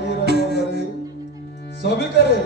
ವೀರ ಯೋಧರೇ, ಸಭಿಕರೇ,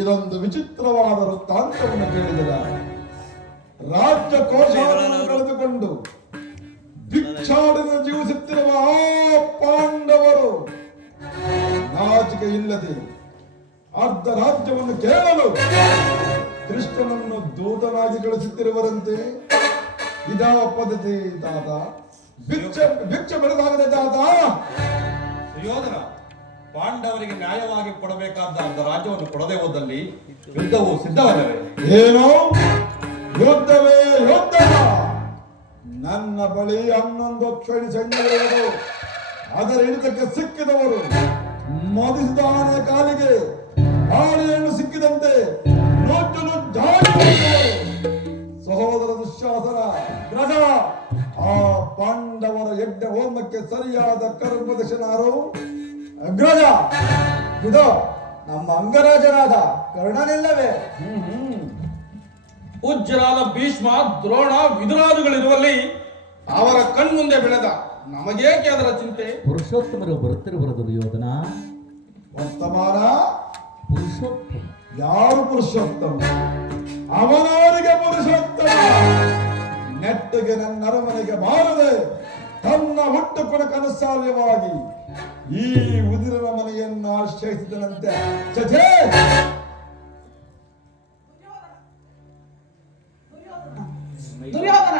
ಇದೊಂದು ವಿಚಿತ್ರವಾದ ವೃತ್ತಾಂತವನ್ನು ಕೇಳಿದ ರಾಜ್ಯ ಕೋಶವನ್ನು ಕಳೆದುಕೊಂಡು ಭಿಕ್ಷಾಟನೆ ಜೀವಿಸುತ್ತಿರುವ ಆ ಪಾಂಡವರು ನಾಚಿಕೆ ಇಲ್ಲದೆ ಅರ್ಧ ರಾಜ್ಯವನ್ನು ಕೇಳಲು ಕೃಷ್ಣನನ್ನು ದೂತನಾಗಿ ಕಳಿಸುತ್ತಿರುವರಂತೆ. ಇದಾವ ಪದ್ಧತಿ ತಾತ? ಭಿಕ್ಷೆ ಬೆಳೆದಾಗದೆ ತಾತ? ಸುಯೋಧನ, ಪಾಂಡವರಿಗೆ ನ್ಯಾಯವಾಗಿ ಕೊಡಬೇಕಾದ ಅರ್ಧ ರಾಜ್ಯವನ್ನು ಕೊಡದೆ ಹೋದಲ್ಲಿ ಯುದ್ಧವು ಸಿದ್ಧವಲ್ಲವೇ? ಏನೋ ಯುದ್ಧವೇ ಯುದ್ಧ? ನನ್ನ ಬಳಿ 11 ಅಕ್ಷೋಣಿ ಸೈನ್ಯಗಳಿರುವುದು. ಅದರ ಹಿಡಿತಕ್ಕೆ ಸಿಕ್ಕಿದವರು ಮದಿಸಿದ ಆನೆಯ ಕಾಲಿಗೆ ಆನೆಯನ್ನು ಸಿಕ್ಕಿದಂತೆ ನುಜ್ಜು ನುಜ್ಜಾಗಿ ಸಹೋದರ ದುಶ್ಯಾಸನ ಗ್ರಹ ಆ ಪಾಂಡವರ ಯಜ್ಞ ಹೋಮಕ್ಕೆ ಸರಿಯಾದ ಕರ್ಮದಶನಾರು ಅಗ್ರಜ. ಇದು ನಮ್ಮ ಅಂಗರಾಜರಾದ ಕರ್ಣನಿಲ್ಲವೇ? ಪೂಜ್ಯರಾದ ಭೀಷ್ಮ, ದ್ರೋಣ, ವಿದುರಾದಿಗಳಿರುವಲ್ಲಿ ಅವರ ಕಣ್ಮುಂದೆ ಬೆಳೆದ ನಮಗೇಕೆ ಅದರ ಚಿಂತೆ? ಪುರುಷೋತ್ತಮರು ಬರುತ್ತಿರುವರು ದುರ್ಯೋಧನ. ವರ್ತಮಾನ ಪುರುಷೋತ್ತಮ ಯಾರು ಪುರುಷೋತ್ತಮ? ಅವನವರಿಗೆ ಪುರುಷೋತ್ತಮ. ನೆಟ್ಟಿಗೆ ನನ್ನ ಅರಮನೆಗೆ ಬಾರದೆ ತನ್ನ ಹುಟ್ಟು ಕೊಡಕನುಸಾರ್ಯವಾಗಿ ಈ ಉದಿರನ ಮನೆಯನ್ನು ಆಶ್ರಯಿಸಿದನಂತೆ. ದುರ್ಯೋಧನ,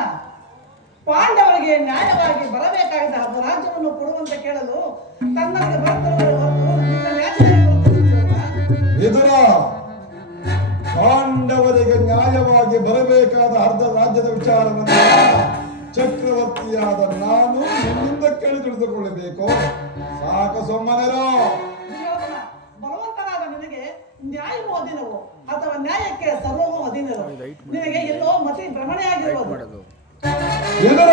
ಪಾಂಡವರಿಗೆ ನ್ಯಾಯವಾಗಿ ಬರಬೇಕಾದ ರಾಜ್ಯವನ್ನು ಕೊಡುವಂತ ಕೇಳಲು ತನ್ನರಿಗೆ ವಿದುರ, ಪಾಂಡವರಿಗೆ ನ್ಯಾಯವಾಗಿ ಬರಬೇಕಾದ ಅರ್ಧ ರಾಜ್ಯದ ವಿಚಾರವನ್ನು ಚಕ್ರವರ್ತಿಯಾದ ನಾನು ನಿಮ್ಮಿಂದ ಕೇಳಿ ತಿಳಿದುಕೊಳ್ಳಬೇಕು. ಸಾಕು ಸುಮ್ಮನೆರೋ. ಬಲವಂತನಾದ ನಿನಗೆ ನ್ಯಾಯವೂ ಅಧೀನವು ಅಥವಾ ನ್ಯಾಯಕ್ಕೆ ಸರ್ವವೂ ಅಧೀನರು. ನಿನಗೆ ಎಲ್ಲೋ ಮತಿ ಭ್ರಮಣೆಯಾಗಿರುವುದು. ವಿದುರ,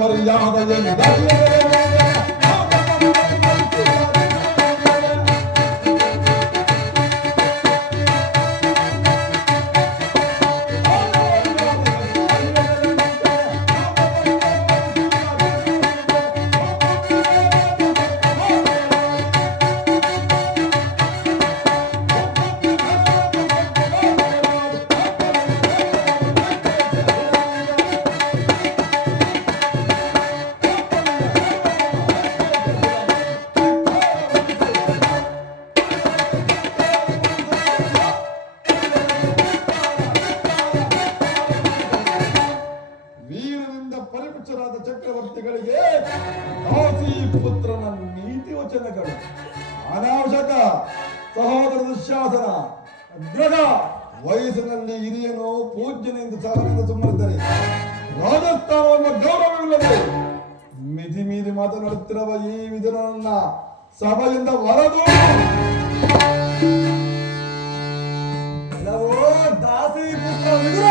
ಮರ್ಯಾದ ಚಕ್ರವರ್ತಿಗಳಿಗೆ ಕಾಶಿ ಪುತ್ರನ ನೀತಿ ವಚನಗಳು ಅನಾವಶ್ಯಕ. ಸಹೋದರ ದುಶ್ಯಾಸನ ಅಗ್ರಜ, ವಯಸ್ಸಿನಲ್ಲಿ ಹಿರಿಯನು ಪೂಜ್ಯನೆಂದು ಸಹನೆಂದು ಸುಮ್ಮನಿದ್ದರೆ ರಾಜಸ್ಥಾನವನ್ನು ಗೌರವವಿಲ್ಲದೆ ಮಿತಿ ಮೀರಿ ಮಾತನಾಡುತ್ತಿರುವ ಈ ವಿಧನನ್ನ ಸಭೆಯಿಂದ ಹೊರದು ದಾಸಿ ಪುತ್ರ ವಿದುರ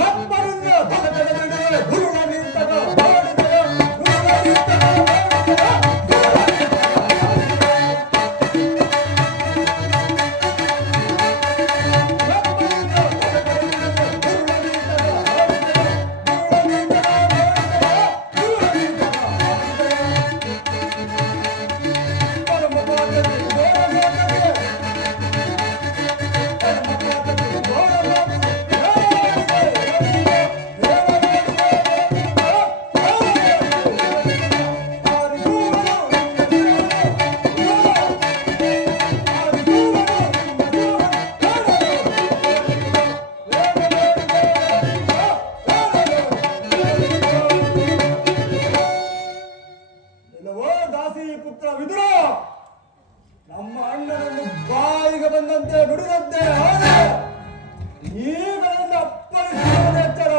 ನಮ್ಮರಿಂದ ತಲೆಕೆಳಗಿಡುವೆ ಗುರುಳ ನಿಂತಗ ಬಾಡಿದೆಯ ಗುರುಳ ನಿಂತಗ ದಾಸಿ ಪುತ್ರ ವಿದುರ ನಮ್ಮ ಅಣ್ಣನನ್ನು ಬಾಯಿಗೆ ಬಂದಂತೆ ನುಡಿದಂತೆ ಆದರೆ ಈಗಲಿಂದ ಅಪ್ಪಳಿಸುವ ಎಚ್ಚರ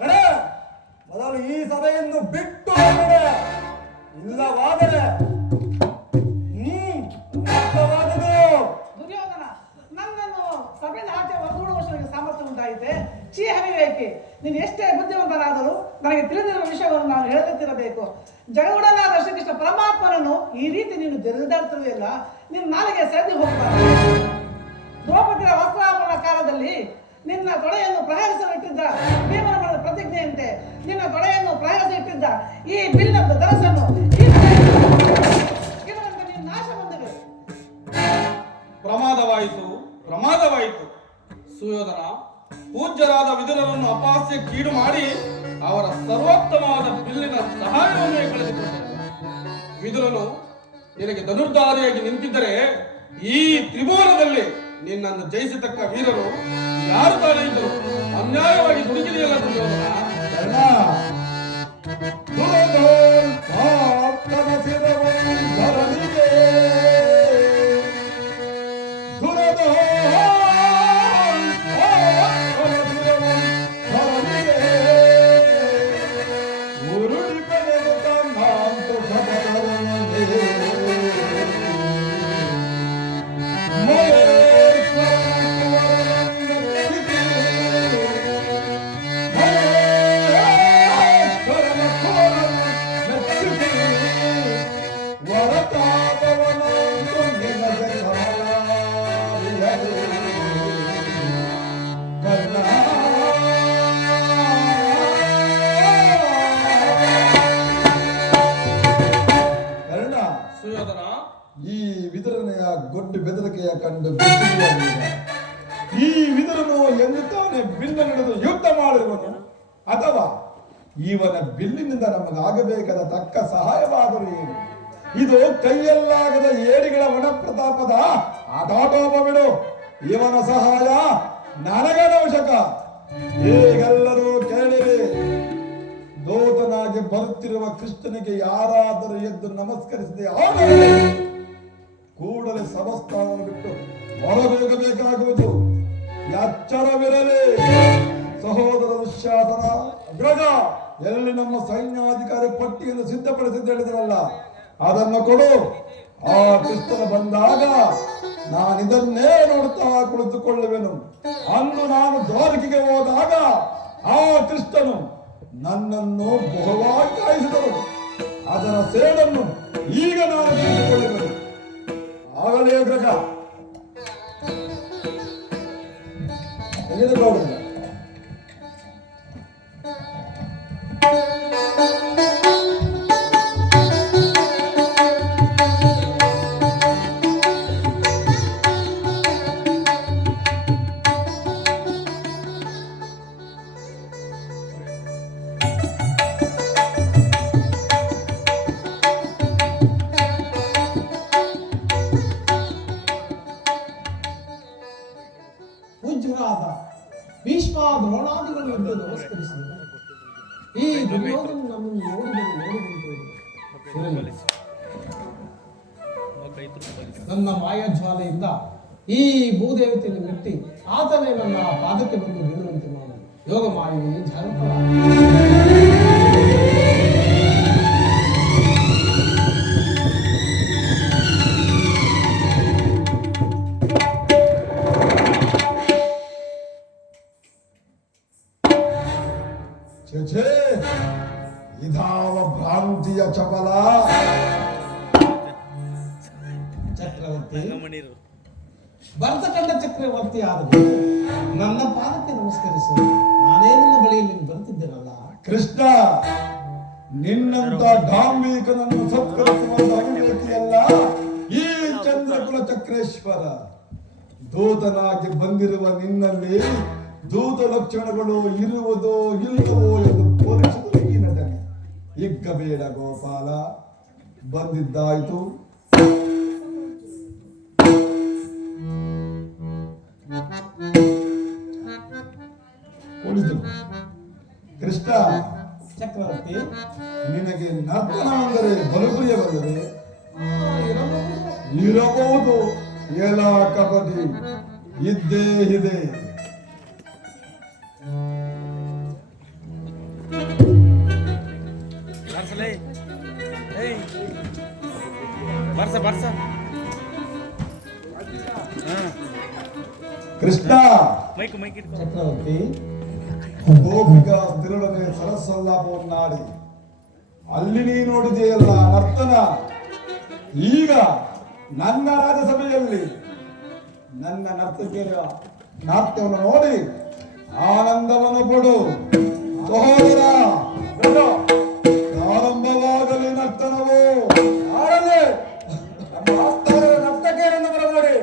ನಡೆ, ಮೊದಲು ಈ ಸಭೆಯನ್ನು ಬಿಟ್ಟು ಹೋಗಡೆ, ಇಲ್ಲವಾದರೆ ಅರ್ಥವಾದದು. ದುರ್ಯೋಧನ, ನನ್ನನ್ನು ಸಭೆಯಿಂದ ಆಚೆ ಹೊರದೂಡುವಷ್ಟರಿಗೆ ಸಾಮರ್ಥ್ಯ ಉಂಟಾಯಿತೆ. ಛೀ ಹರಿವೇಕೆ, ನೀನು ಎಷ್ಟೇ ಬುದ್ಧಿವಂತರಾದರೂ ನನಗೆ ತಿಳಿದಿರುವ ವಿಷಯವನ್ನು ನಾನು ಹೇಳುತ್ತಿರಬೇಕು. ಜಗವುಡನಾದ ಶ್ರೀಕೃಷ್ಣ ಪರಮಾತ್ಮನನ್ನು ಈ ರೀತಿ ನೀನು ಜರಿದಾಡ್ತಿರುವುದಿಲ್ಲ. ನಿನ್ನ ನಾಲಿಗೆ ಸೆಳೆದು ಹೋಗಬಾರದು. ದ್ರೌಪದಿಯ ವಸ್ತ್ರಾಪರಣ ಕಾಲದಲ್ಲಿ ನಿನ್ನ ತೊಡೆಯನ್ನು ಪ್ರಹರಿಸಲು ಇಟ್ಟಿದ್ದ ಭೀಮನ ಮಾಡಿದ ಪ್ರತಿಜ್ಞೆಯಂತೆ ನಿನ್ನ ತೊಡೆಯನ್ನು ಪ್ರಹರಿಸಿ ಇಟ್ಟಿದ್ದ ಈ ಬಿಲ್ಲದ ಧನಸನ್ನು ಇದರಿಂದ ನೀನು ನಾಶ ಹೊಂದಿದೆ. ಪ್ರಮಾದವಾಯಿತು. ಸುಯೋಧನ, ಪೂಜ್ಯರಾದ ವಿದುರರನ್ನು ಅಪಹಾಸ್ಯಕ್ಕೀಡು ಮಾಡಿ ಅವರ ಸರ್ವೋತ್ತಮವಾದ ಬಿಲ್ಲಿನ ಸಹಾಯವನ್ನೇ ಕಳೆದುಕೊಂಡರು. ವಿದುರನು ನಿನಗೆ ಧನುರ್ಧಾರಿಯಾಗಿ ನಿಂತಿದ್ದರೆ ಈ ತ್ರಿಭುವನದಲ್ಲಿ ನಿನ್ನನ್ನು ಜಯಿಸತಕ್ಕ ವೀರರು ಯಾರು ತಾನೇ ಇದ್ದರು? ಅನ್ಯಾಯವಾಗಿ ದುಡುಕಿದೆಯಲ್ಲ ದುರ್ಯೋಧನ. ಕರ್ಣ, ದುರದೋಲ್ ಪಾರ್ಥನ ಶಿರವನ್ನು ಧರಣಿಗೆ, ದುರದೋಲ್ ಪಾರ್ಥನ ಶಿರವನ್ನು ಧರಣಿಗೆ, ಉರುಳಿ ಬೆಳೆದ ತನ್ನಾಂತು ಶಬರವನ್ನೇ ಸುಯೋಧನ, ಈ ವಿದುರನೆಯ ಗೊಡ್ಡು ಬೆದರಿಕೆಯ ಕಂಡು ಬೆಚ್ಚಿರುವವನಿಗೆ ಈ ವಿದುರನು ಎಂದು ತಾನೇ ಬಿಲ್ಲು ನಡೆದು ಯುದ್ಧ ಮಾಡಿರುವನು, ಅಥವಾ ಇವನ ಬಿಲ್ಲಿನಿಂದ ನಮಗಾಗಬೇಕಾದ ತಕ್ಕ ಸಹಾಯವಾದರೂ ಏನು? ಇದು ಕೈಯಲ್ಲಾಗದ ಏಡಿಗಳ ವನ ಪ್ರತಾಪದ ಆಟಾಟೋಪ ಬಿಡು. ಇವನ ಸಹಾಯ ನನಗನವಶ್ಯಕ. ಈಗೆಲ್ಲರೂ ಕೇಳಿರಿ, ದೂತನಾಗಿ ಬರುತ್ತಿರುವ ಕೃಷ್ಣನಿಗೆ ಯಾರಾದರೂ ಎದ್ದು ನಮಸ್ಕರಿಸದೆ ಆದರೆ ಕೂಡಲೇ ಸಮಸ್ಥಾನವನ್ನು ಬಿಟ್ಟು ಹೊರಗೋಗಬೇಕಾಗುವುದು. ಎಚ್ಚರವಿರಲಿ. ಸಹೋದರ ದುಶ್ಯಾಸನ, ಅಗ್ರಜ, ಎಲ್ಲಿ ನಮ್ಮ ಸೈನ್ಯಾಧಿಕಾರಿ ಪಟ್ಟಿಯನ್ನು ಸಿದ್ಧಪಡಿಸಿದ್ದು ಹೇಳಿದ್ರಲ್ಲ, ಅದನ್ನು ಕೊಡು. ಆ ಕೃಷ್ಣನ ಬಂದಾಗ ನಾನಿದನ್ನೇ ನೋಡುತ್ತಾ ಕುಳಿತುಕೊಳ್ಳುವೆನು. ಅಂದು ನಾನು ದ್ವಾರಕೆಗೆ ಹೋದಾಗ ಆ ಕೃಷ್ಣನು ನನ್ನನ್ನು ಬಹುವಾಗಿ ಕಾಯಿಸಿದನು. ಅದರ ಸೇಡನ್ನು ಈಗ ನಾನು ತಿಳಿದುಕೊಳ್ಳುವೆನು. ಆಗಲೇ ಅಗ್ರಜ ತೆಗೆದುಕೊಳ್ಳುವುದಿಲ್ಲ. ಪೂಜ್ಯರಾದ ಭೀಷ್ಮ ದ್ರೋಣಾದಿಗಳು ಎಂದು ನಮಸ್ಕರಿಸಿದರು. ಈ ದುರ್ಯೋಧನ ನಮ್ಮನ್ನು ನೋಡಿದರು. ನನ್ನ ಮಾಯಾಜ್ವಾಲೆಯಿಂದ ಈ ಭೂದೇವತೆಯನ್ನು ಮೆಟ್ಟಿ ಆತನೇ ನನ್ನ ಪಾದಕ್ಕೆ ಬಂದು ಬೀಳುವಂತೆ ಮಾಡಿ ಯೋಗ ಮಾಯೆ ಜಾನಪದ. ಛೇ ಇದಾವ ಭ್ರಾಂತಿಯ ಚಪಲ. ಚಕ್ರವರ್ತಿ, ಭರತಖಂಡ ಚಕ್ರವರ್ತಿ ಆದರೂ ನನ್ನ ಪಾದಕ್ಕೆ ನಮಸ್ಕರಿಸು. ನಾನೇ ನಿನ್ನ ಬಳಿಯಲ್ಲಿ ಬರುತ್ತಿದ್ದೇನಲ್ಲ. ಕೃಷ್ಣ, ನಿನ್ನಂತ ಡಾಂಬಿಕನನ್ನು ಸತ್ಕರಿಸುವಂತ ಅವಿವೇಕಿಯಲ್ಲ ಈ ಚಂದ್ರಕುಲ ಚಕ್ರೇಶ್ವರ. ದೂತನಾಗಿ ಬಂದಿರುವ ನಿನ್ನಲ್ಲಿ ದೂತ ಲಕ್ಷಣಗಳು ಇರುವುದೋ ಇಲ್ಲವೋ ಎಂದು ಪರೀಕ್ಷಿಸಲು ಈ ನಟನೆ. ಹಿಗ್ಗಬೇಡ ಗೋಪಾಲ, ಬಂದಿದ್ದಾಯ್ತು. ಕುಳಿತು. ಕೃಷ್ಣ, ಚಕ್ರವರ್ತಿ, ನಿನಗೆ ನರ್ತನ ಅಂದರೆ ಬಲುಪ್ರಿಯ ಬಂದರೆ ಇರಬಹುದು. ಇರಬಹುದು. ಏಲ ಕಬಡ್ಡಿ ಇದ್ದೇ ಇದೆ. ಕೃಷ್ಣ, ಚಕ್ರವರ್ತಿ, ಗೋಪಿಕ ತಿರುಳನೆ ಸರಸಲ್ಲಾಪವನ್ನಾಡಿ ಅಲ್ಲಿ ನೀ ನೋಡಿದೆಯಲ್ಲ ನರ್ತನ. ಈಗ ನನ್ನ ರಾಜಸಭೆಯಲ್ಲಿ ನನ್ನ ನರ್ತಕಿಯರ ನಾಟ್ಯವನ್ನು ನೋಡಿ ಆನಂದವನ್ನು ಕೊಡು. ಸಹೋದರ, ಪ್ರಾರಂಭವಾಗಲಿ ನರ್ತನವು. ಆಡಲೇ ನಮ್ಮ ಆಸ್ಥಾನದ ನರ್ತಕಿಯರನ್ನು ಬರಬೇಡಿ.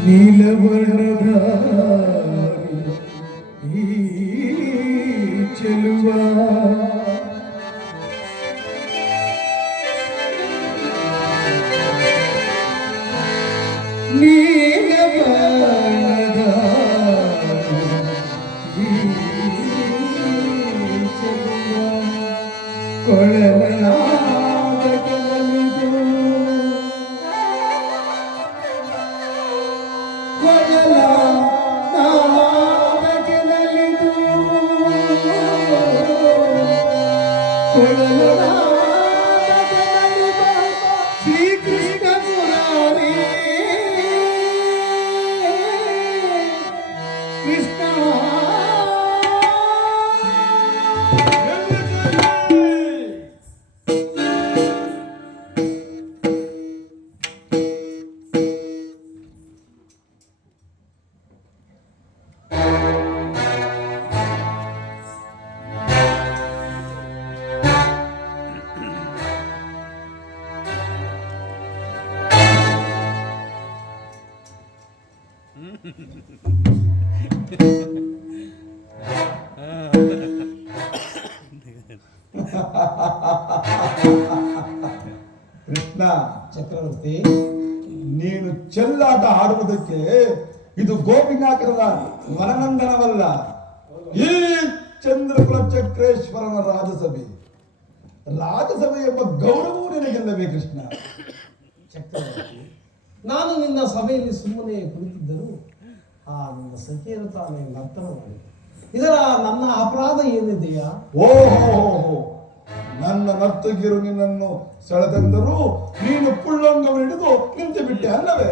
ನೀಲವರ್ಣದ ಈ ಚೆಲುವ ನೀಲವರ್ಣದ ಈ ಚೆಲುವ ಕೊಳಲನಾದ ಕೆಲವಿದು ಕೊಳಲ ನಾದ ಕೆಲವಿದು ಕೊಳಲನಾದ ಕೆಲವಿದು ಶ್ರೀಕೃಷ್ಣ ಮುರಾರಿ ಕೃಷ್ಣ ಕೃಷ್ಣ ಚಕ್ರವರ್ತಿ, ನೀನು ಚೆಲ್ಲಾಟ ಆಡುವುದಕ್ಕೆ ಇದು ಗೋಪಿನಾಕರದ ಮನನಂದನವಲ್ಲ, ಈ ಚಂದ್ರಕುಲ ಚಕ್ರೇಶ್ವರನ ರಾಜಸಭೆ. ರಾಜಸಭೆ ಎಂಬ ಗೌರವವು ನಿನಗೆಲ್ಲವೇ ಕೃಷ್ಣ? ಚಕ್ರವರ್ತಿ, ನಾನು ನಿನ್ನ ಸಭೆಯಲ್ಲಿ ಸುಮ್ಮನೆ ಕುಳಿತಿದ್ದರು ಆ ನಿನ್ನ ಸಖಿಯರು ತಾನೇ ನರ್ತನ ಮಾಡಿದೆ. ಇದರ ನನ್ನ ಅಪರಾಧ ಏನಿದೆಯಾ? ಓಹೋ, ನನ್ನ ನರ್ತಕಿಯರು ನಿನ್ನನ್ನು ಸೆಳೆದೆಂದರೂ ನೀನು ಪುಳ್ಳಂಗವನ್ನು ಹಿಡಿದು ನಿಂತು ಬಿಟ್ಟೆ ಅಲ್ಲವೇ?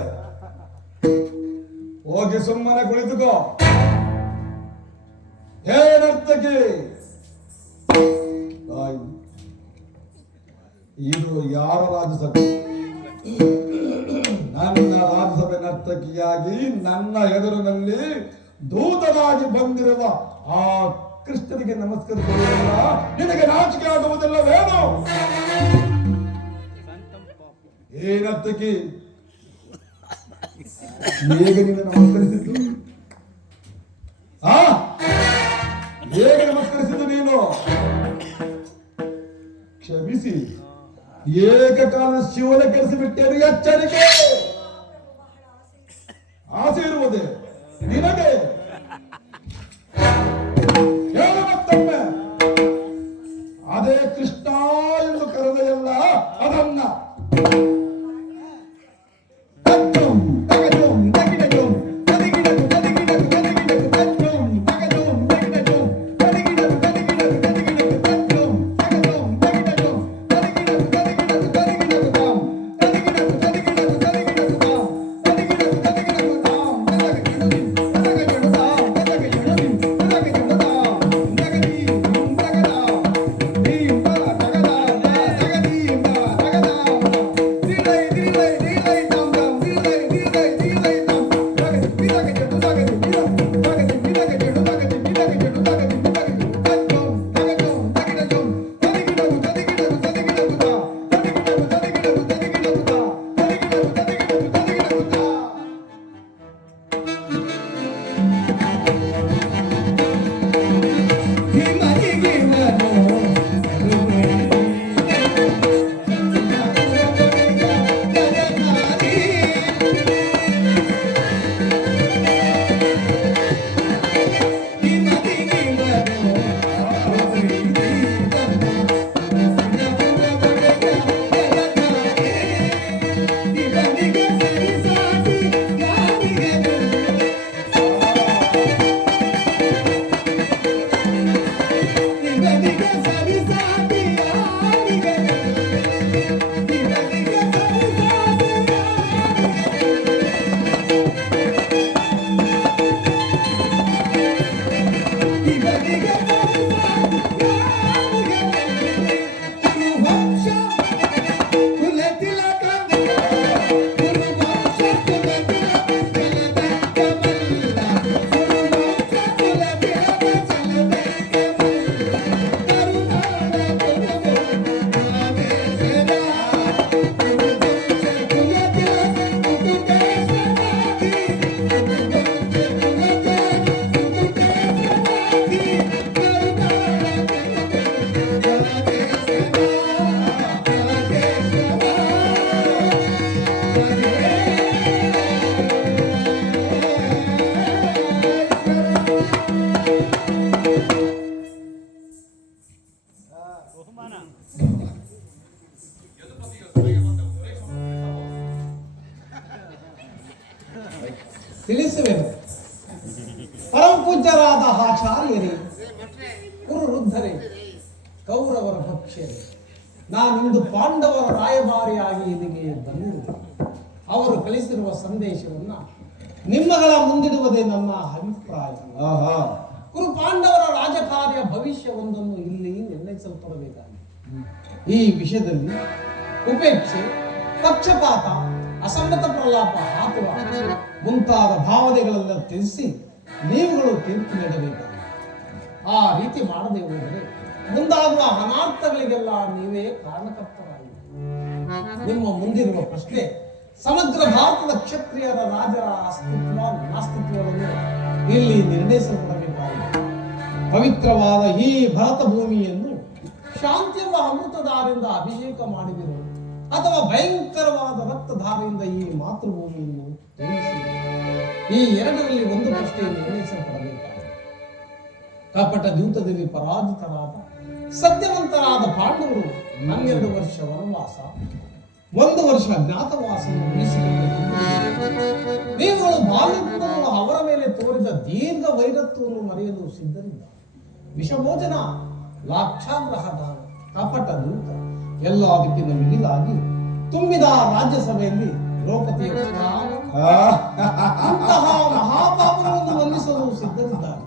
ಹೋಗಿ ಸುಮ್ಮನೆ ಕುಳಿತುಕೋ. ಹೇ ನರ್ತಕಿ, ಇದು ಯಾರ ರಾಜಸಭೆ? ನನ್ನ ರಾಜಸಭೆ ನರ್ತಕಿಯಾಗಿ ನನ್ನ ಎದುರಿನಲ್ಲಿ ದೂತನಾಗಿ ಬಂದಿರುವ ಆ ಕೃಷ್ಣನಿಗೆ ನಮಸ್ಕರಿಸುವುದಿಲ್ಲ. ನಿನಗೆ ನಾಚಿಕೆ ಆಗುವುದಿಲ್ಲವೇನು? ಏ ನರ್ತಕಿ, ಹೇಗೆ ನೀನು ನಮಸ್ಕರಿಸಿದ್ದು? ಹೇಗೆ ನಮಸ್ಕರಿಸಿದ್ದು ನೀನು? ಕ್ಷಮಿಸಿ, ಏಕಕಾಲ ಶಿವನ ಕೆಡಿಸಿಬಿಟ್ಟೇನು. ಎಚ್ಚರಿಕೆ, ಆಸೆ ಇರುವುದೇ ನಿನಗೆ? ಹೇಳು ಮತ್ತೊಮ್ಮೆ, ಅದೇ ಕೃಷ್ಣ ಎಂದು ಕರೆದೆಯಲ್ಲ ಅದನ್ನ ತಿಳಿಸುವೆನು. ಪರಮ ಪೂಜ್ಯರಾದ ಆಚಾರ್ಯರೇ, ಕುರು ವೃದ್ಧರೇ, ಕೌರವರ ಪಕ್ಷರೇ, ನಾನಿಂದು ಪಾಂಡವರ ರಾಯಭಾರಿಯಾಗಿ ಇಲ್ಲಿಗೆ ಬಂದಿರುವೆ. ಅವರು ಕಳಿಸಿರುವ ಸಂದೇಶವನ್ನ ನಿಮ್ಮಗಳ ಮುಂದಿಡುವುದೇ ನನ್ನ ಅಭಿಪ್ರಾಯ. ಆಹಾ. ಕುರು ಪಾಂಡವರ ರಾಜಕಾರ್ಯ ಭವಿಷ್ಯವೊಂದನ್ನು ಇಲ್ಲಿ ನಿರ್ಣಯಿಸಲ್ಪಡಬೇಕಾಗಿದೆ. ಈ ವಿಷಯದಲ್ಲಿ ಉಪೇಕ್ಷೆ, ಪಕ್ಷಪಾತ, ಅಸಮ್ಮತ ಪ್ರಲಾಪ, ಆತುರ ಮುಂತಾದ ಭಾವನೆಗಳೆಲ್ಲ ತಿಳಿಸಿ ನೀವುಗಳು ತೀರ್ಪು ನೀಡಬೇಕಾಗಿದೆ. ಆ ರೀತಿ ಮಾಡದೆ ಹೋದರೆ ಮುಂದಾಗುವ ಅನಾರ್ಥಗಳಿಗೆಲ್ಲ ನೀವೇ ಕಾರಣಕರ್ತರಾಗಿ. ನಿಮ್ಮ ಮುಂದಿರುವ ಪ್ರಶ್ನೆ ಸಮಗ್ರ ಭಾರತದ ಕ್ಷತ್ರಿಯರ ರಾಜರ ಅಸ್ತಿತ್ವ ನಾಸ್ತಿತ್ವವನ್ನು ಇಲ್ಲಿ ನಿರ್ಣಯಿಸಲ್ಪಡಬೇಕಾಗಿದೆ. ಪವಿತ್ರವಾದ ಈ ಭರತ ಭೂಮಿಯನ್ನು ಶಾಂತಿಯುವ ಅಮೃತಧಾರೆಯಿಂದ ಅಭಿಷೇಕ ಮಾಡಿದಿರೋ ಅಥವಾ ಭಯಂಕರವಾದ ರಕ್ತಧಾರೆಯಿಂದ ಈ ಮಾತೃಭೂಮಿಯನ್ನು ತೋರಿಸಿದೆ, ಈ ಎರಡರಲ್ಲಿ ಒಂದು ಪ್ರಶ್ನೆ ನಿರ್ಣಯಿಸಲ್ಪಡಬೇಕಾಗಿದೆ. ಕಪಟ ದ್ಯೂತದಲ್ಲಿ ಪರಾಜಿತರಾದ ಸತ್ಯವಂತರಾದ ಪಾಂಡವರು 12 ವರ್ಷ ವನವಾಸ, 1 ವರ್ಷ ಜ್ಞಾತವಾಸವನ್ನು ಉಳಿಸಿಕೊಂಡು ನೀವುಗಳು ಬಾಲ್ಯದಿಂದಲೂ ಅವರ ಮೇಲೆ ತೋರಿದ ದೀರ್ಘ ವೈರತ್ವವನ್ನು ಮರೆಯಲು ಸಿದ್ಧರಿಲ್ಲ. ವಿಷಭೋಜನ, ಲಾಕ್ಷಾಗ್ರಹದ ಕಪಟ ದೂತ ಎಲ್ಲದಕ್ಕಿಂತ ಮಿಗಿಲಾಗಿ ತುಂಬಿದ ರಾಜ್ಯಸಭೆಯಲ್ಲಿ ದ್ರೌಪದಿಯ ಅಂತಹ ಮಹಾಪಾಪಗಳನ್ನು ವಂದಿಸಲು ಸಿದ್ಧರಿದ್ದಾರೆ.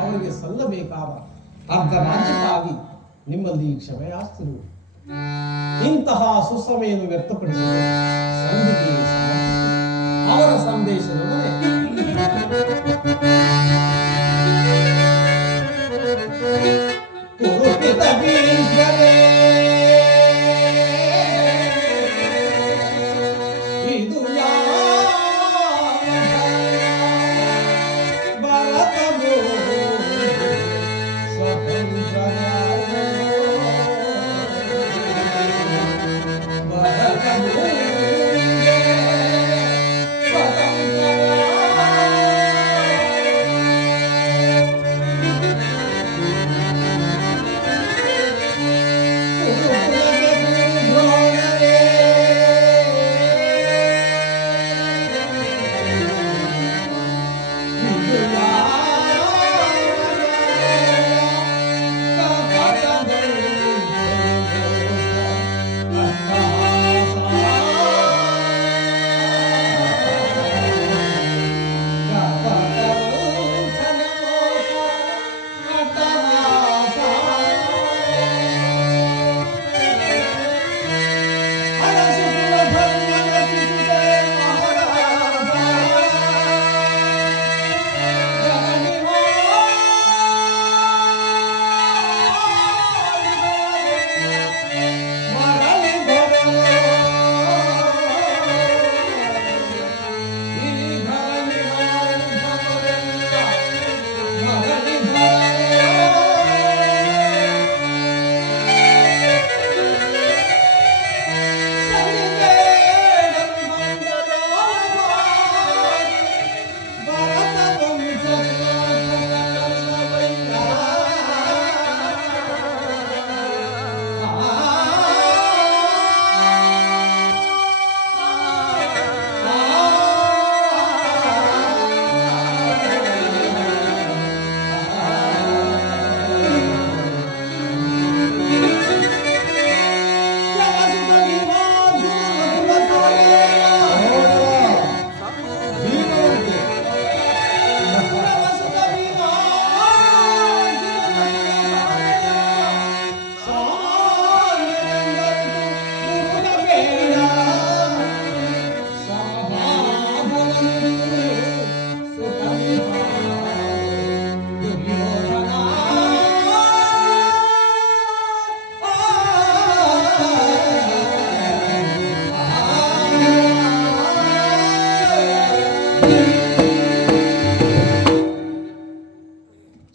ಅವರಿಗೆ ಸಲ್ಲಬೇಕಾದ ಅರ್ಧ ರಾಜ್ಯಕ್ಕಾಗಿ ನಿಮ್ಮಲ್ಲಿ ಕ್ಷಮೆಯಾಸ್ತಿರು. ಇಂತಹ ಸುಸಮಯನ್ನು ವ್ಯಕ್ತಪಡಿಸಲು ಸಂಧಿಗೆ ಅವರ ಸಂದೇಶದ ಮನೆ ಇದು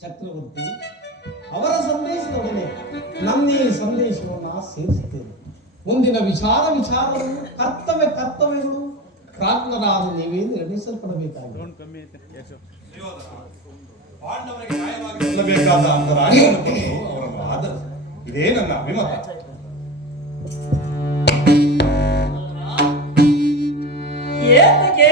ಚಕ್ರವರ್ತಿ ಅವರ ಸಂದೇಶದೊಡನೆ ನನ್ನ ಈ ಸಂದೇಶವನ್ನು ಸೇರಿಸುತ್ತೇನೆ. ಮುಂದಿನ ವಿಚಾರವನ್ನು ಕರ್ತವ್ಯಗಳು ಪ್ರಾಜ್ಞರಾದ ನೀವೇ ನಿರ್ಣಯಿಸಲ್ಪಡಬೇಕಾಗಿದೆ. ಪಾಂಡವರಿಗೆ ನ್ಯಾಯವಾಗಿ ಕೊಡಬೇಕಾದ ಅಂತ ರಾಜ್ಯವನ್ನು ಕೊಟ್ಟು ಅವರನ್ನು ಆಧರಿಸಿ ಇದೇ ನನ್ನ ಅಭಿಮತ. ಏತಕ್ಕೆ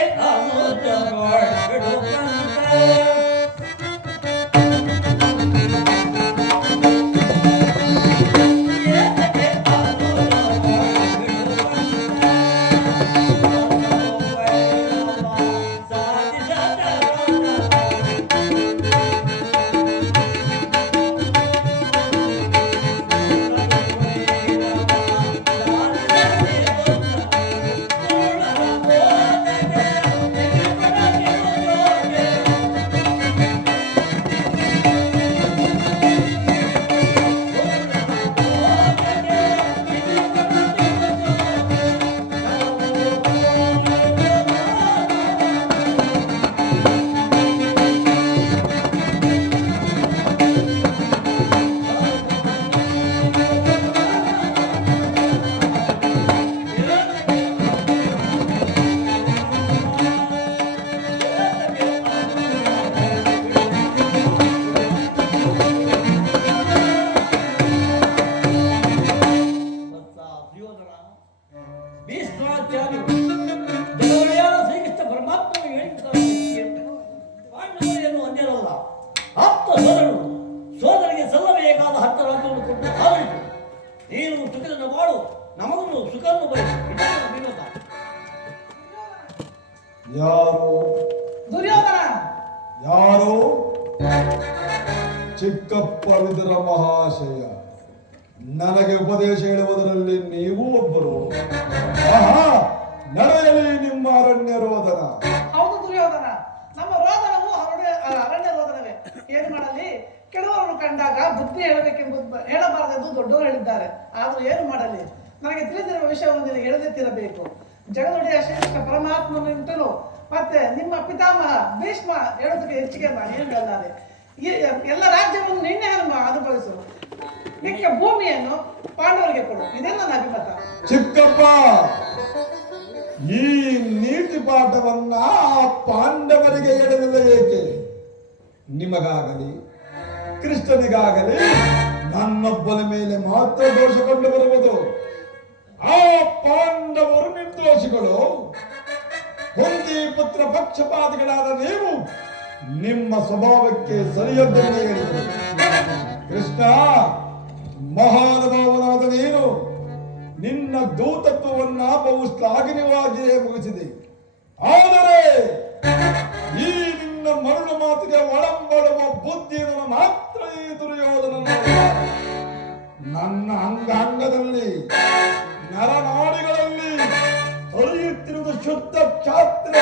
ಅರ್ಧ ರಾಜ್ಯವನ್ನು ಕೊಟ್ಟು ಆಡಳಿತು. ನೀನು ಸುಖವನ್ನು ಮಾಡು, ನಮಗೂ ಸುಖವನ್ನು ಬಯಸು. ಇದನ್ನು ಅಭಿಮತ. ಯಾರು ದುರ್ಯೋಧನ ಯಾರು ಚಿಕ್ಕಪ್ಪ ವಿದುರ ಮಹಾಶಯ. ನನಗೆ ಉಪದೇಶ ಹೇಳುವುದರಲ್ಲಿ ನೀವು ಒಬ್ಬರು. ಆಹಾ, ನಡೆಯಲಿ ನಿಮ್ಮ ಅರಣ್ಯ ರೋದನ. ಹೌದು ದುರ್ಯೋಧನ, ನಮ್ಮ ರೋದನವು ಅರಣ್ಯ ರೋದನವೇ. ಏನು ಮಾಡಲಿ, ಕೆಲವರು ಕಂಡಾಗ ಬುದ್ಧಿ ಹೇಳಬಾರದೆಂದು ದೊಡ್ಡವರು ಹೇಳಿದ್ದಾರೆ. ಆದರೂ ಏನು ಮಾಡಲಿ, ನನಗೆ ತಿಳಿದಿರುವ ವಿಷಯವನ್ನು ನಿನಗೆ ಹೇಳದಿತ್ತಿರಬೇಕು. ಜಗದೊಡೆಯ ಶ್ರೇಷ್ಠ ಪರಮಾತ್ಮನಿಂತಲೂ ಮತ್ತೆ ನಿಮ್ಮ ಪಿತಾಮಹ ಭೀಷ್ಮ ಹೇಳೋದಕ್ಕೆ ಹೆಚ್ಚಿಗೆ ನಾನು ಏನು ಹೇಳಲಾರೆ. ಈ ಎಲ್ಲ ರಾಜ್ಯವನ್ನು ನಿನ್ನೆ ಅನುಭವಿಸು, ಮಿಕ್ಕ ಭೂಮಿಯನ್ನು ಪಾಂಡವರಿಗೆ ಕೊಡು. ಇದೇ ನನ್ನ ಅಭಿಮತ. ಚಿಕ್ಕಪ್ಪ, ಈ ನೀತಿ ಪಾಠವನ್ನ ಪಾಂಡವರಿಗೆ ಹೇಳಲಿಲ್ಲ ಏಕೆ? ನಿಮಗಾಗಲಿ ಕೃಷ್ಣನಿಗಾಗಲಿ ನನ್ನೊಬ್ಬನ ಮೇಲೆ ಮಾತ್ರ ದೋಷ ಕಂಡು ಬರುವುದು. ಆ ಪಾಂಡವರು ನಿರ್ದೋಷಿಗಳು. ಕುಂತಿ ಪುತ್ರ ಪಕ್ಷಪಾತಿಗಳಾದ ನೀವು ನಿಮ್ಮ ಸ್ವಭಾವಕ್ಕೆ ಸರಿಯದ್ದನ್ನೇ ಹೇಳಿದರು. ಕೃಷ್ಣ, ಮಹಾನುಭಾವನಾದ ನೀನು ನಿನ್ನ ದೂತತ್ವವನ್ನ ಬಹು ಶ್ಲಾಘನೀಯವಾಗಿಯೇ ಮುಗಿಸಿದೆ. ಆದರೆ ಈ ನಿನ್ನ ಮರಳು ಮಾತಿಗೆ ಒಳಂಬಡುವ ಬುದ್ಧಿಯನ್ನು ಮಾತ್ರ ಈ ದುರ್ಯೋಧನ. ನನ್ನ ಅಂಗಾಂಗದಲ್ಲಿ ನರನಾಡಿಗಳಲ್ಲಿ ಹರಿಯುತ್ತಿರುವುದು ಶುದ್ಧ ಕ್ಷಾತ್ರ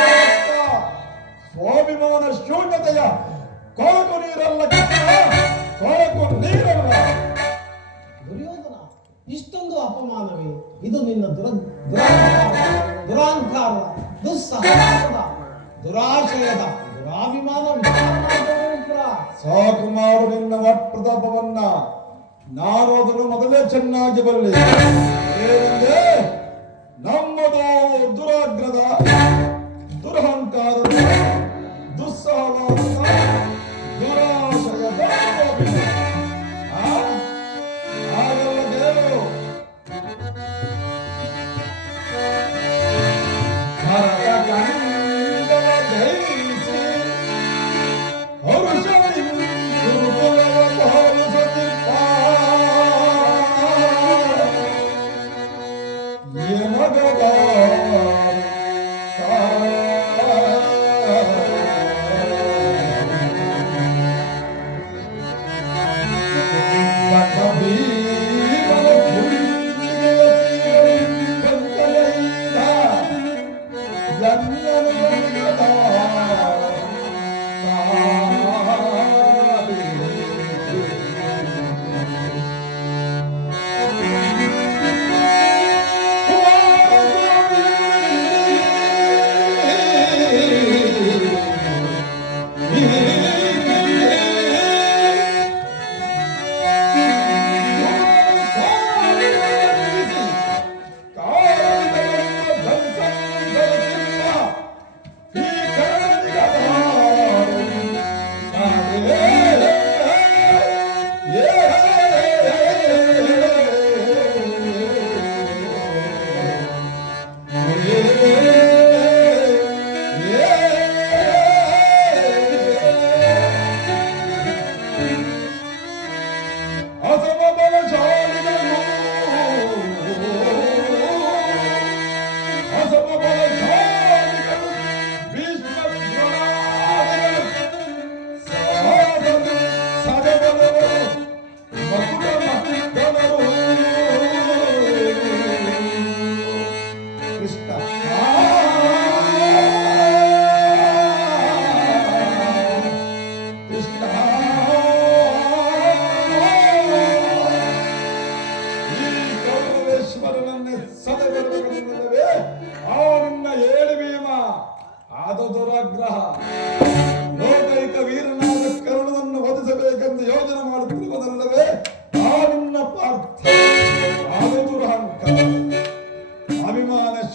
ಸ್ವಾಭಿಮಾನ ಶೂನ್ಯತೆಯ ಕೊಳಕು ನೀರಲ್ಲ ಕೃಷ್ಣ, ಕೊಳಕು ನೀರಲ್ಲ. ದುರ್ಯೋಧನ, ಇಷ್ಟೊಂದು ಅಪಮಾನವೇ? ಇದು ನಿನ್ನ ದುರಾಂಕಾರ, ದುಸ್ಸಾಹಸದ, ದುರಾಶಯದ, ದುರಾಭಿಮಾನ ವಿಚಾರ. ಸಾಕು ಮಾಡು ನಿನ್ನ ಪ್ರತಾಪವನ್ನ. ನಾನು ಅದನ್ನು ಮೊದಲೇ ಚೆನ್ನಾಗಿ ಬರಲಿ. ಏನೆಂದರೆ ನಮ್ಮದು ದುರಾಗ್ರದ, ದುರಹಂಕಾರದ, ದುಸ್ಸಾಹವಾದ, ದುರಾಶಯದ ಹಾಗೆಲ್ಲ ಕೇಳು. ಭರತ ಕಂದವ ಜಯಿಸಿ ಹರುಷದಿಂದ ಗುರುಕುಲವ ಪಾಲಿಸುತ್ತಿಪ್ಪ. ಎನಗದ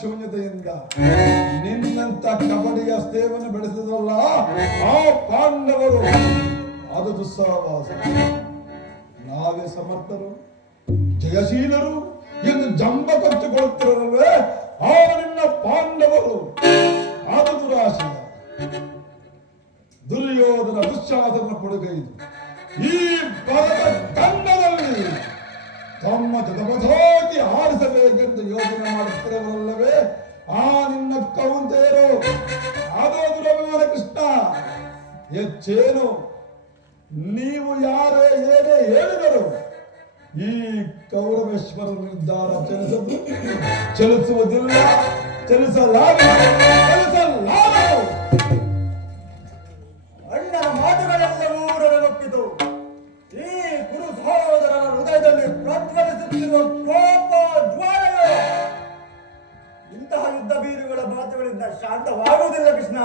ಶೂನ್ಯತೆಯಿಂದ ನಿನ್ನಂತ ಕಬಡ್ಡಿಯ ಸೇವನೆ ಬೆಳೆಸಿದ್ರಲ್ಲ ಆ ಪಾಂಡವರು, ಅದು ದುಸ್ಸಹವಾಸ. ನಾವೇ ಸಮರ್ಥರು ಜಯಶೀಲರು ಎಂದು ಜಂಬ ಕೊಚ್ಚಿಕೊಳ್ಳುತ್ತಿರಲ್ವೇ ಆ ನಿನ್ನ ಪಾಂಡವರು, ಅದು ದುರಾಶಯ. ದುರ್ಯೋಧನ ದುಶ್ಯಾಸನ ಕೊಡುಗೆ ಇದು. ಈ ಭರತ ಖಂಡದಲ್ಲಿ ತಮ್ಮ ಜಗಪಥೋಗಿ ಆರಿಸಬೇಕೆಂದು ಯೋಚನೆ ಮಾಡುತ್ತಿರುವರಲ್ಲವೇ ಆ ನಿನ್ನ ಕೌಂತೆಯರು. ಯಾವುದೋ ದುರಭಿಮಾನ ಕೃಷ್ಣ, ಹೆಚ್ಚೇನು ನೀವು ಯಾರೇ ಏನೇ ಹೇಳಿದರು ಈ ಕೌರವೇಶ್ವರ ನಿರ್ಧಾರ ಚಲಿಸುವುದಿಲ್ಲ, ಚಲಿಸಲಾಗದು. ಅಣ್ಣನ ಮಾತುಗಳೆಲ್ಲವೂ ನನಗೊಪ್ಪಿತು. ಈ ಗುರು ಸಹೋದರರ ಹೃದಯದಲ್ಲಿ ಪ್ರಜ್ವಲಿಸುತ್ತಿರುವ ಕೋಪ ಜ್ವಾಲೆಗಳು ಇಂತಹ ಯುದ್ಧ ಬೀರುಗಳ ಮಾತುಗಳಿಂದ ಶಾಂತವಾಗುವುದಿಲ್ಲ ಕೃಷ್ಣ.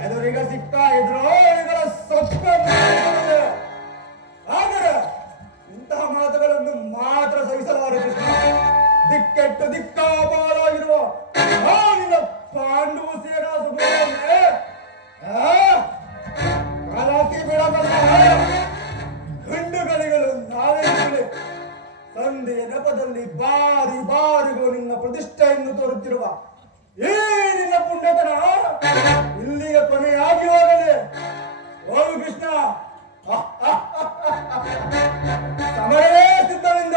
ಎದುರಿಗ ಸಿಕ್ಕ ಎದುರೋಳಿಗಳ ಸೊಕ್ಕ ಆದರೆ ಇಂತಹ ಮಾತುಗಳನ್ನು ಮಾತ್ರ ಸಹಿಸಲಾರೆ ಕೃಷ್ಣ. ದಿಕ್ಕೆಟ್ಟು ದಿಕ್ಕಾಪಾಲಾಗಿರುವ ನಿನ್ನ ಪಾಂಡವ ಸೇನಾ ಸಮೂಹವನ್ನೇ ಕಲಾಕಿ ಬಿಡಬಲ್ಲ ಗಂಡುಗಳಿಗಳು ನಾವೇ ಸಂಧಿಯ ನೆಪದಲ್ಲಿ ಬಾರಿ ಬಾರಿಗೂ ನಿನ್ನ ಪ್ರತಿಷ್ಠೆಯನ್ನು ತೋರುತ್ತಿರುವ ಈ ನಿನ್ನ ಪುಣ್ಯತನ ಇಲ್ಲಿಗೆ ಕೊನೆಯಾಗಿ ಹೋಗಲಿ. ಹೋಗು ಕೃಷ್ಣ, ಸಮರವೇ ಸಿದ್ಧವಿಂದ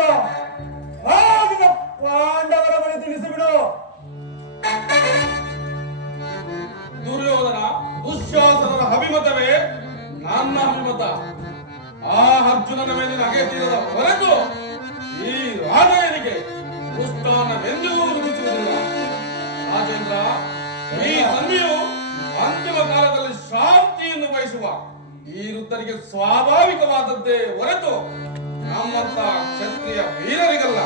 ನಿನ್ನ ಪಾಂಡವರ ಬಳಿ ತಿಳಿಸಿಬಿಡು. ದುರ್ಯೋಧನ ದುಶ್ಯಾಸನರ ಅಭಿಮತವೇ ನನ್ನ ಅಭಿಮತ. ಆ ಅರ್ಜುನನ ಮೇಲಿನ ಅಗತ್ಯದ ಹೊರತು ಈ ರಾಜನಿಗೆ ದುಷ್ಟಾನವೆಂದಿಗೂ ರುಚಿಸುವುದಿಲ್ಲ. ರಾಜೇಂದ್ರ, ಈ ಸಂಧಿಯು ಅಂತಿಮ ಕಾಲದಲ್ಲಿ ಶಾಂತಿಯನ್ನು ಬಯಸುವ ಈ ವೃತ್ತರಿಗೆ ಸ್ವಾಭಾವಿಕವಾದದ್ದೇ ಹೊರತು ನಮ್ಮಂತ ಕ್ಷತ್ರಿಯ ವೀರರಿಗಲ್ಲ.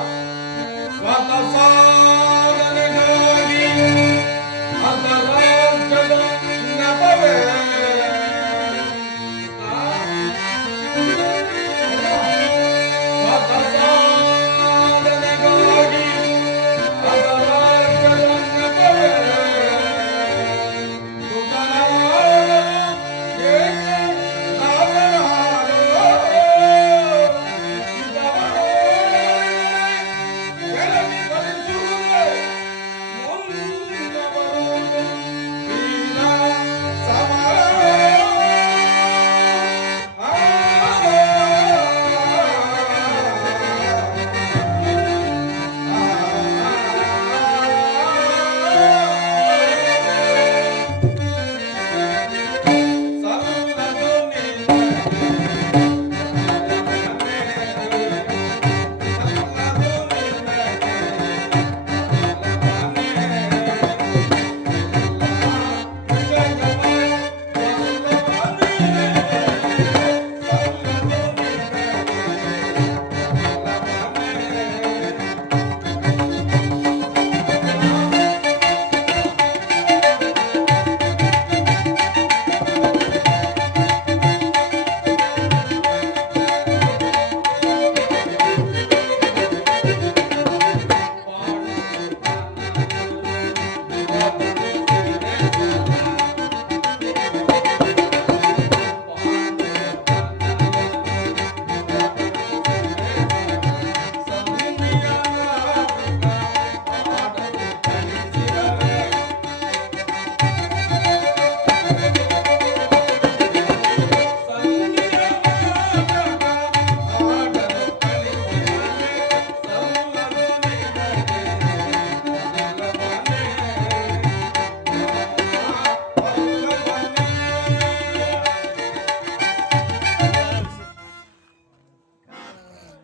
ಸ್ವತಃ